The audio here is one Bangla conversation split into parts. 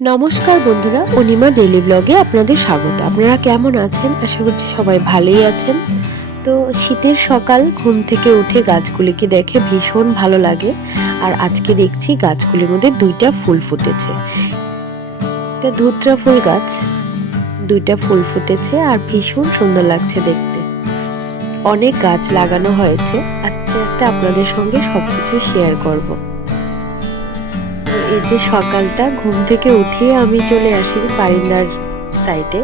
নমস্কার বন্ধুরা, অনিমা ডেইলি ব্লগে আপনাদের স্বাগত। আপনারা কেমন আছেন? আশা করছি সবাই ভালোই আছেন। তো শীতের সকাল, ঘুম থেকে উঠে গাছগুলিকে দেখে ভীষণ ভালো লাগে। আর আজকে দেখছি গাছগুলির মধ্যে দুইটা ফুল ফুটেছে। এটা ধুত্রা ফুল গাছ, দুইটা ফুল ফুটেছে আর ভীষণ সুন্দর লাগছে দেখতে। অনেক গাছ লাগানো হয়েছে, আস্তে আস্তে আপনাদের সঙ্গে সবকিছু শেয়ার করব। এই যে সকালটা, ঘুম থেকে উঠিয়ে আমি চলে আসি বারিন্দার সাইডে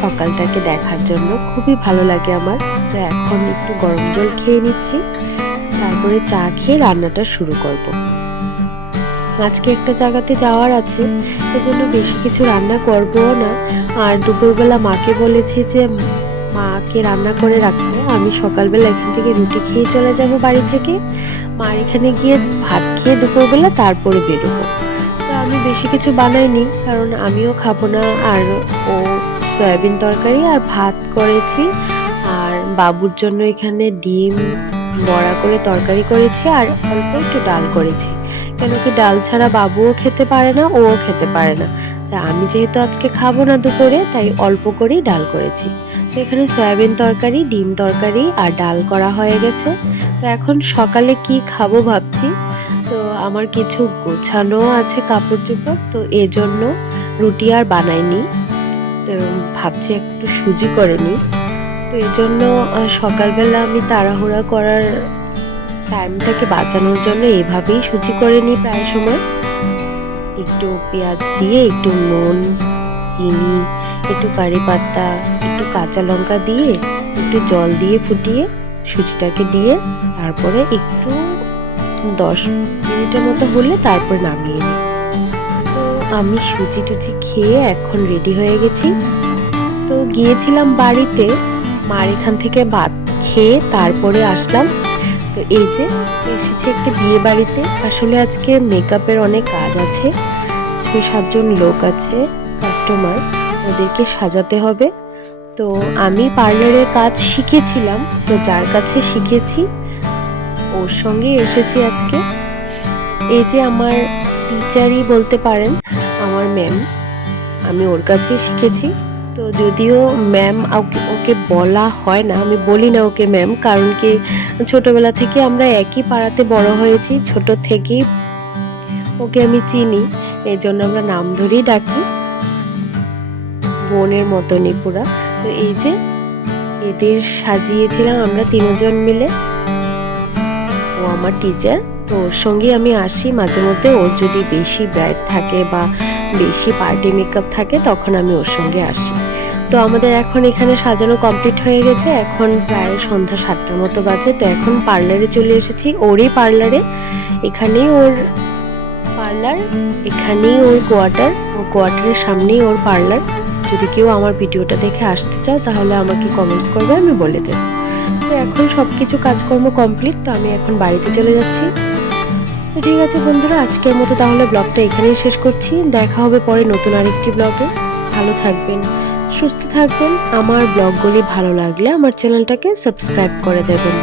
সকালটাকে দেখার জন্য। খুবই ভালো লাগে আমার। তো এখন একটু গরম জল খেয়ে নিচ্ছি, তারপরে চা খেয়ে রান্নাটা শুরু করব। আজকে একটা জায়গাতে যাওয়ার আছে, এজন্য বেশি কিছু রান্না করবও না। আর দুপুরবেলা মাকে বলেছি যে মাকে রান্না করে রাখতে, আমি সকালবেলা এখান থেকে রুটি খেয়ে চলে যাব বাড়ি থেকে। মার এখানে গিয়ে ভাত খেয়ে দুপুরবেলা তারপরে বেরোবো। তো আমি বেশি কিছু বানাইনি, কারণ আমিও খাবো না। আর ও সয়াবিন তরকারি আর ভাত করেছি, আর বাবুর জন্য এখানে ডিম বড়া করে তরকারি করেছি, আর অল্প একটু ডাল করেছি। কেন কি ডাল ছাড়া বাবুও খেতে পারে না, ওও খেতে পারে না। তাই আমি যেহেতু আজকে খাবো না দুপুরে, তাই অল্প করেই ডাল করেছি। তো এখানে সয়াবিন তরকারি, ডিম তরকারি আর ডাল করা হয়ে গেছে। তো এখন সকালে কি খাবো ভাবছি। তো আমার কিছু গোছানো আছে কাপড় চোপড়, তো এজন্য রুটি আর বানাইনি। তো ভাবছি একটু সুজি করে নিই। তো এই জন্য সকালবেলা আমি তাড়াহুড়া করার টাইমটাকে বাঁচানোর জন্য এভাবেই সুজি করে নিই প্রায় সময়। একটু পেঁয়াজ দিয়ে, একটু নুন, চিনি, একটু কারি পাতা, একটু কাঁচা লঙ্কা দিয়ে, একটু জল দিয়ে ফুটিয়ে সুজিটাকে দিয়ে তারপরে একটু 10 মিনিটের মতো হলে তারপরে নামিয়ে নিই। তো আমি সুজি টুজি খেয়ে এখন রেডি হয়ে গেছি। তো গিয়েছিলাম বাড়িতে, মার এখান থেকে ভাত খেয়ে তারপরে আসলাম। তো এই যে এসেছি একটা বিয়ে বাড়িতে। আসলে আজকে মেকআপের অনেক কাজ আছে, 6-7 জন লোক আছে কাস্টমার, ওদেরকে সাজাতে হবে। তো আমি পার্লারের কাজ শিখেছিলাম, তো যার কাছে শিখেছি ওর সঙ্গে এসেছি আজকে। এই যে আমার টিচারই বলতে পারেন, আমার ম্যাম, আমি ওর কাছে শিখেছি। তো যদিও ম্যাম ওকে বলা হয় না, আমি বলি না ওকে ম্যাম, কারণ কি ছোটবেলা থেকে আমরা একই পাড়াতে বড় হয়েছি, ছোট থেকেই ওকে আমি চিনি, এই জন্য আমরা নাম ধরেই ডাকি, বোনের মতনই পুরা। তো এই যে এদের সাজিয়েছিলাম আমরা 3 জন মিলে। ও আমার টিচার, তো ওর সঙ্গে আমি আসি মাঝে মধ্যে। ওর যদি বেশি ব্রাইট থাকে বা বেশি পার্টি মেকআপ থাকে, তখন আমি ওর সঙ্গে আসি। তো আমাদের এখন এখানে সাজানো কমপ্লিট হয়ে গেছে, এখন প্রায় সন্ধ্যা 7টার মতো বাজে। তো এখন পার্লারে চলে এসেছি, ওরই পার্লারে। এখানেই ওর পার্লার, এখানেই ওর কোয়ার্টার, ও কোয়ার্টারের সামনেই ওর পার্লার। যদি কেউ আমার ভিডিওটা দেখে আসতে চাও, তাহলে আমাকে কমেন্টস করবে, আমি বলে দেব। তো এখন সব কিছু কাজকর্ম কমপ্লিট, তো আমি এখন বাড়িতে চলে যাচ্ছি। তো ঠিক আছে বন্ধুরা, আজকের মতো তাহলে ব্লগটা এখানেই শেষ করছি। দেখা হবে পরে নতুন আরেকটি ব্লগে। ভালো থাকবেন, সুস্থ থাকবেন। আমার ব্লগগুলি ভালো লাগলে আমার চ্যানেলটাকে সাবস্ক্রাইব করে দেবেন।